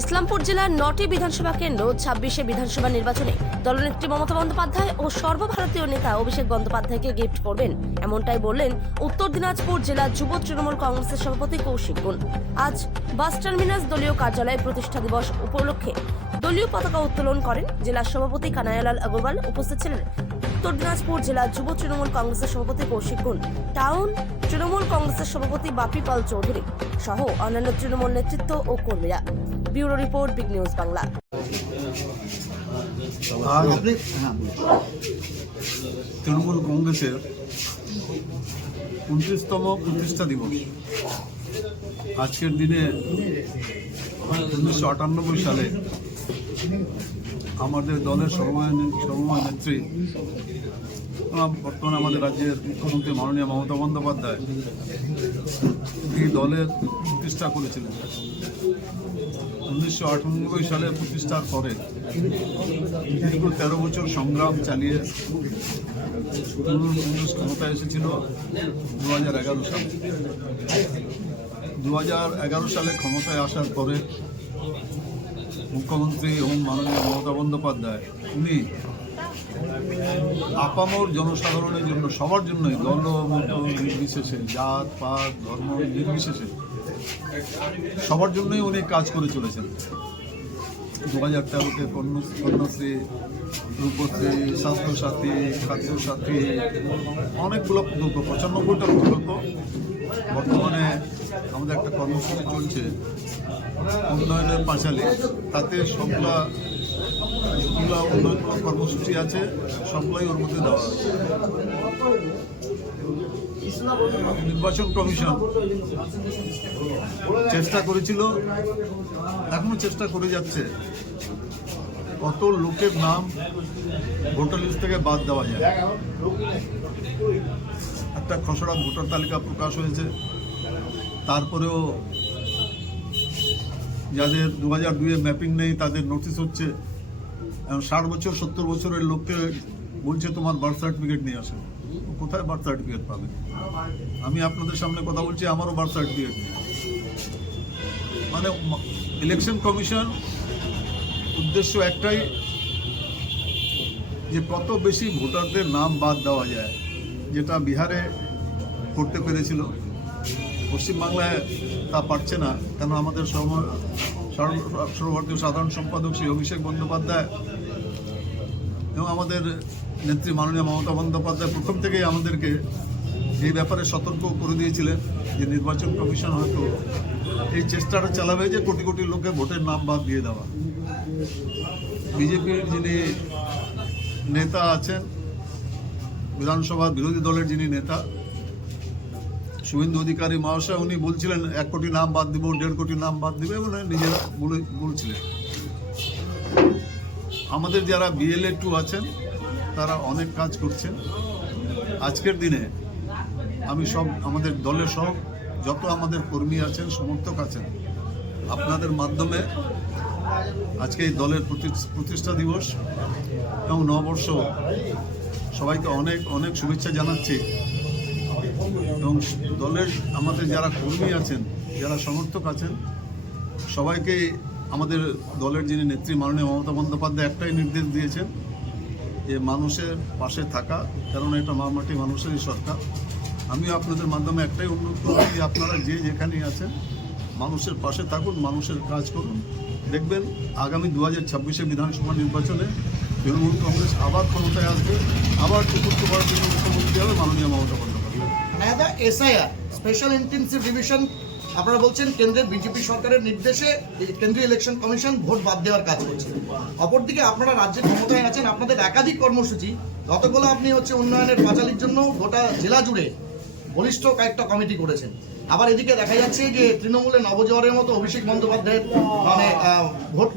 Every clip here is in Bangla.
ইসলামপুর জেলার 9টি বিধানসভা কেন্দ্র 26শে বিধানসভা নির্বাচনে দলনেত্রী মমতা বন্দ্যোপাধ্যায় ও সর্বভারতীয় নেতা অভিষেক বন্দ্যোপাধ্যায়কে গিফট করবেন, এমনটাই বললেন উত্তর দিনাজপুর জেলা যুব তৃণমূল কংগ্রেসের সভাপতি কৌশিক গুণ। আজ বাস টার্মিনাস দলীয় কার্যালয়ে প্রতিষ্ঠা দিবস উপলক্ষে দলীয় পতাকা উত্তোলন করেন জেলা সভাপতি কানাইয়ালাল আগরওয়াল। উপস্থিত ছিলেন উত্তর দিনাজপুর জেলা যুব তৃণমূল কংগ্রেসের সভাপতি কৌশিক গুণ, টাউন তৃণমূল কংগ্রেসের সভাপতি বাপি পাল চৌধুরী সহ অন্যান্য তৃণমূল নেতৃত্ব ও কর্মীরা। Bureau report, big news Bangla. Trinamool কংগ্রেসের 29তম প্রতিষ্ঠা দিবস। আজকের দিনে 1998 সালে আমাদের দলের সর্বময় নেত্রী, বর্তমানে আমাদের রাজ্যের মুখ্যমন্ত্রী মাননীয় মমতা বন্দ্যোপাধ্যায় এই দলের প্রতিষ্ঠা করেছিলেন। 1998 সালে প্রতিষ্ঠার পরে দীর্ঘ 13 বছর সংগ্রাম চালিয়ে তৃণমূল কংগ্রেস ক্ষমতায় এসেছিল 2011 সালে। 2011 সালে ক্ষমতায় আসার পরে মুখ্যমন্ত্রী এবং মাননীয় মমতা বন্দ্যোপাধ্যায় উনি আপামর জনসাধারণের জন্য, সবার জন্যই, দল মত নির্বিশেষে, জাত পাত ধর্ম নির্বিশেষে সবার জন্যই উনি কাজ করে চলেছেন। 2013-তে কন্যাশ্রী, রূপশ্রী, স্বাস্থ্যসাথী, খাদ্যসাথী, অনেকগুলো প্রকল্প, 95টা প্রকল্প। বর্তমানে আমাদের একটা কর্মসূচি চলছে উন্নয়নের পাঁচালী, তাতে সবগুলা উন্নয়ন কর্মসূচি আছে, সবগুলাই ওর মধ্যে দেওয়া আছে। নির্বাচন কমিশন চেষ্টা করেছিল, এখনো চেষ্টা করে যাচ্ছে, কত লোকের নাম ভোটার লিস্ট থেকে বাদ দেওয়া যায়। একটা খসড়া ভোটার তালিকা প্রকাশ হয়েছে, তারপরেও যাদের 2002-এ ম্যাপিং নেই তাদের নোটিশ হচ্ছে। 60 বছর 70 বছরের লোককে বলছে তোমার বার্থ সার্টিফিকেট নিয়ে আসে। কোথায় বার্থ সার্টিফিকেট পাবে? আমি আপনাদের সামনে কথা বলছি, আমারও বার্থ সার্টিফিকেট নেই। মানে ইলেকশন কমিশন উদ্দেশ্য একটাই, যে কত বেশি ভোটারদের নাম বাদ দেওয়া যায়, যেটা বিহারে করতে পেরেছিল, পশ্চিমবাংলায় তা পারছে না। কেন? আমাদের সর্বভারতীয় সাধারণ সম্পাদক শ্রী অভিষেক বন্দ্যোপাধ্যায় এবং আমাদের নেত্রী মাননীয় মমতা বন্দ্যোপাধ্যায় প্রথম থেকেই আমাদেরকে এই ব্যাপারে সতর্ক করে দিয়েছিলেন যে নির্বাচন কমিশন হয়তো এই চেষ্টাটা চালাবে যে কোটি কোটি লোকের ভোটের নাম বাদ দিয়ে দেওয়া। বিজেপির যিনি নেতা আছেন, বিধানসভা বিরোধী দলের যিনি নেতা শুভেন্দু অধিকারী মহাশয়, উনি বলছিলেন 1 কোটি নাম বাদ দিব, 1.5 কোটি নাম বাদ দিবে বলে নিজেরা বলছিলেন। আমাদের যারা BLA 2 আছেন তারা অনেক কাজ করছেন। আজকের দিনে আমি আমাদের দলের সব যত আমাদের কর্মী আছেন, সমর্থক আছেন, আপনাদের মাধ্যমে আজকে এই দলের প্রতিষ্ঠা দিবস এবং নববর্ষ সবাইকে অনেক অনেক শুভেচ্ছা জানাচ্ছি। এবং দলের আমাদের যারা কর্মী আছেন, যারা সমর্থক আছেন, সবাইকে আমাদের দলের যিনি নেত্রী মাননীয় মমতা বন্দ্যোপাধ্যায় একটাই নির্দেশ দিয়েছেন, যে মানুষের পাশে থাকা, কারণ এটা মাটি মানুষেরই সরকার। আমিও আপনাদের মাধ্যমে একটাই অনুরোধ করব যে আপনারা যে যেখানেই আছেন মানুষের পাশে থাকুন, মানুষের কাজ করুন। দেখবেন আগামী 2026-এ বিধানসভা নির্বাচনে তৃণমূল কংগ্রেস আবার ক্ষমতায় আসবে, আবার চতুর্থবার মুখ্যমন্ত্রী হবে মাননীয় Mamata Bandyopadhyay. SIR special intensive revision, আপনারা বলছেন কেন্দ্রের বিজেপি সরকারের নির্দেশে কেন্দ্রীয় ইলেকশন কমিশন ভোট বাদ দেওয়ার কাজ করছে। অপরদিকে আপনারা রাজ্যের ক্ষমতায় আছেন, আপনাদের একাধিক কর্মসূচি, যতগুলো আপনি উন্নয়নের পাঁচালীর জন্য গোটা জেলা জুড়ে বলিষ্ঠ কয়েকটা কমিটি করেছেন। আবার এদিকে দেখা যাচ্ছে যে তৃণমূলের নবজোয়ারের মতো অভিষেক বন্দ্যোপাধ্যায়ের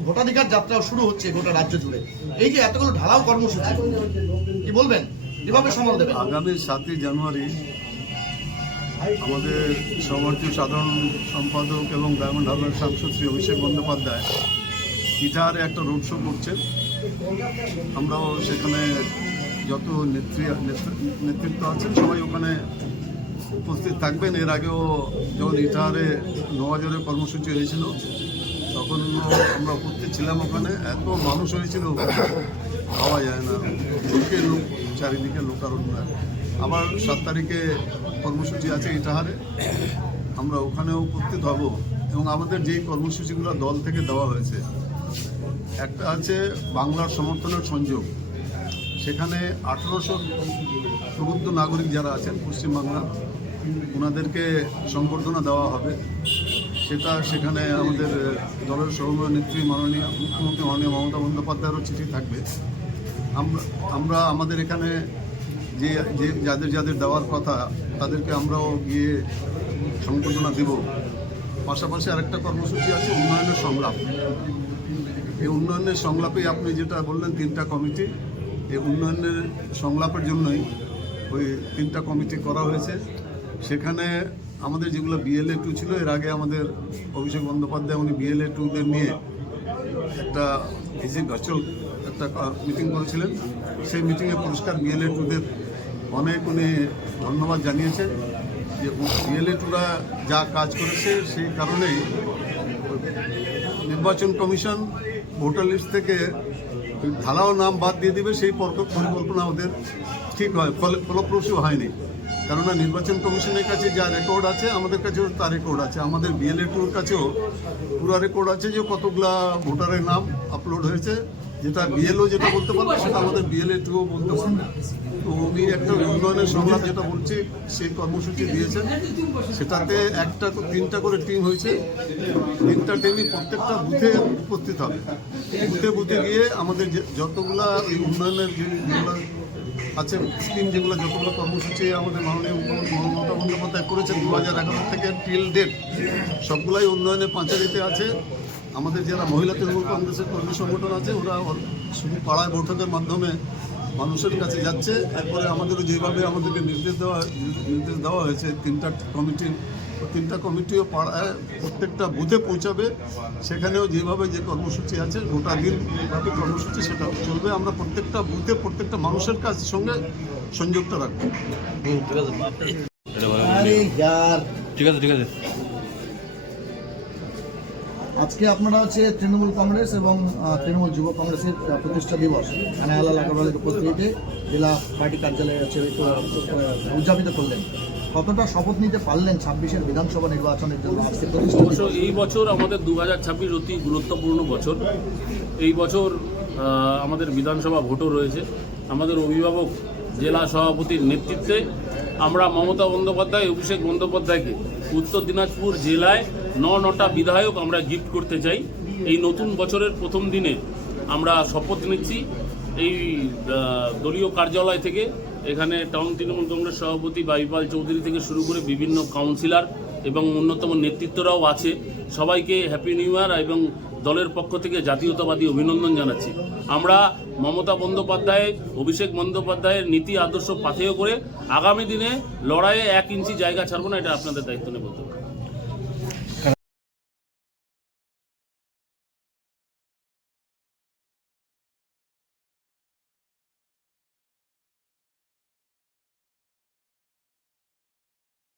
ভোটাধিকার যাত্রা শুরু হচ্ছে গোটা রাজ্য জুড়ে। এই যে এতগুলো ঢালাও কর্মসূচি, কি বলবেন, কিভাবে সামাল দেবেন? আগামী 7ই জানুয়ারি আমাদের সর্বভারতীয় সাধারণ সম্পাদক এবং ডায়মন্ড হারবার সাংসদ শ্রী অভিষেক বন্দ্যোপাধ্যায় ইটাহারে একটা রোড শো করছেন। আমরাও সেখানে যত নেতৃত্ব আছেন সবাই ওখানে উপস্থিত থাকবেন। এর আগেও যখন ইটাহারে 9,000-এর কর্মসূচি হয়েছিল তখন আমরা উপস্থিত ছিলাম ওখানে, এত মানুষ হয়েছিল পাওয়া যায় না, লোকের লোক চারিদিকে লোকারণ্য। আবার 7 তারিখে কর্মসূচি আছে ইটাহারে, আমরা ওখানেও উপস্থিত হব। এবং আমাদের যেই কর্মসূচিগুলো দল থেকে দেওয়া হয়েছে, একটা আছে বাংলার সমর্থনের সংযোগ, সেখানে 1800 প্রবুদ্ধ নাগরিক যারা আছেন পশ্চিমবাংলা, ওনাদেরকে সংবর্ধনা দেওয়া হবে। সেখানে আমাদের দলের সভানেত্রী মাননীয় মুখ্যমন্ত্রী মাননীয় মমতা বন্দ্যোপাধ্যায়েরও চিঠি থাকবে। আমরা আমাদের এখানে যে যাদের দেওয়ার কথা তাদেরকে আমরাও গিয়ে সংবর্ধনা দেব। পাশাপাশি আরেকটা কর্মসূচি আছে উন্নয়নের সংলাপ। এই উন্নয়নের সংলাপে আপনি যেটা বললেন 3টা কমিটি, এই উন্নয়নের সংলাপের জন্যই ওই 3টা কমিটি করা হয়েছে। সেখানে আমাদের যেগুলো BLA 2 ছিল, এর আগে আমাদের অভিষেক বন্দ্যোপাধ্যায় উনি BLA 2দের নিয়ে একটা ভার্চুয়াল একটা মিটিং করেছিলেন। সেই মিটিংয়ে পুরস্কার BLA 2দের অনেক উনি ধন্যবাদ জানিয়েছেন যে BLA 2রা যা কাজ করেছে সেই কারণেই নির্বাচন কমিশন ভোটার লিস্ট থেকে ঢালাও নাম বাদ দিয়ে দিবে, সেই পরিকল্পনা ওদের ঠিক হয়, ফলপ্রসূ হয়নি। কেননা নির্বাচন কমিশনের কাছে যা রেকর্ড আছে আমাদের কাছেও তার রেকর্ড আছে, আমাদের BLA 2-র কাছেও পুরো রেকর্ড আছে যে কতগুলা ভোটারের নাম আপলোড হয়েছে। যেটা BLO যেটা বলতে পারবে সেটা আমাদের BLA 2ও বলতে পারবে। তো উনি একটা উন্নয়নের সংলাপ যেটা বলছি সেই কর্মসূচি দিয়েছেন, সেটাতে 3টা করে টিম হয়েছে। 3টা টিমই প্রত্যেকটা বুথে উপস্থিত হবে। বুথে গিয়ে আমাদের যতগুলা এই উন্নয়নের যেগুলো আছে স্কিম, যেগুলো যতগুলো কর্মসূচি আমাদের মাননীয় মুখ্যমন্ত্রী মমতা বন্দ্যোপাধ্যায় করেছেন 2011 থেকে টিল ডেট, সবগুলাই উন্নয়নের পাঁচালিতে আছে। আমাদের যারা মহিলা তৃণমূল কংগ্রেসের কর্মী সংগঠন আছে, ওরা শুধু পাড়ায় বৈঠকের মাধ্যমে মানুষের কাছে যাচ্ছে। এরপরে আমাদেরও যেভাবে আমাদেরকে নির্দেশ দেওয়া হয়েছে 3টা কমিটিও পাড়ায় প্রত্যেকটা বুথে পৌঁছাবে। সেখানেও যেভাবে যে কর্মসূচি আছে গোটা দিন ব্যাপী কর্মসূচি সেটা চলবে। আমরা প্রত্যেকটা বুথে প্রত্যেকটা মানুষের সঙ্গে সংযোগটা রাখবো। ঠিক আছে। আজকে আপনারা হচ্ছে তৃণমূল কংগ্রেস এবং তৃণমূল যুব কংগ্রেসের প্রতিষ্ঠা দিবস আনায়ালাল আগরওয়ালের উপস্থিতিতে জেলা পার্টি কার্যালয়ে হচ্ছে উদযাপিত করলেন। কতটা শপথ নিতে পারলেন 26-এর বিধানসভা নির্বাচনের জন্য আজকে প্রতিষ্ঠা দিবস? এই বছর আমাদের 2026 অতি গুরুত্বপূর্ণ বছর। এই বছর আমাদের বিধানসভা ভোটও রয়েছে। আমাদের অভিভাবক জেলা সভাপতির নেতৃত্বে আমরা মমতা বন্দ্যোপাধ্যায় অভিষেক বন্দ্যোপাধ্যায়কে উত্তর দিনাজপুর জেলায় 9টা বিধায়ক আমরা গিফট করতে চাই। এই নতুন বছরের প্রথম দিনে আমরা শপথ নিচ্ছি এই দলীয় কার্যালয় থেকে। এখানে টাউন তৃণমূল কংগ্রেস সভাপতি বাইপাল চৌধুরী থেকে শুরু করে বিভিন্ন কাউন্সিলর এবং অন্যতম নেতৃত্বরাও আছে। সবাইকে হ্যাপি নিউ ইয়ার এবং দলের পক্ষ থেকে জাতীয়তাবাদী অভিনন্দন জানাচ্ছি। আমরা মমতা বন্দ্যোপাধ্যায় অভিষেক বন্দ্যোপাধ্যায়ের নীতি আদর্শ পাথেয় করে আগামী দিনে লড়াইয়ে 1 ইঞ্চি জায়গা ছাড়বো না, এটা আপনাদের দায়িত্ব নিয়ে বলতে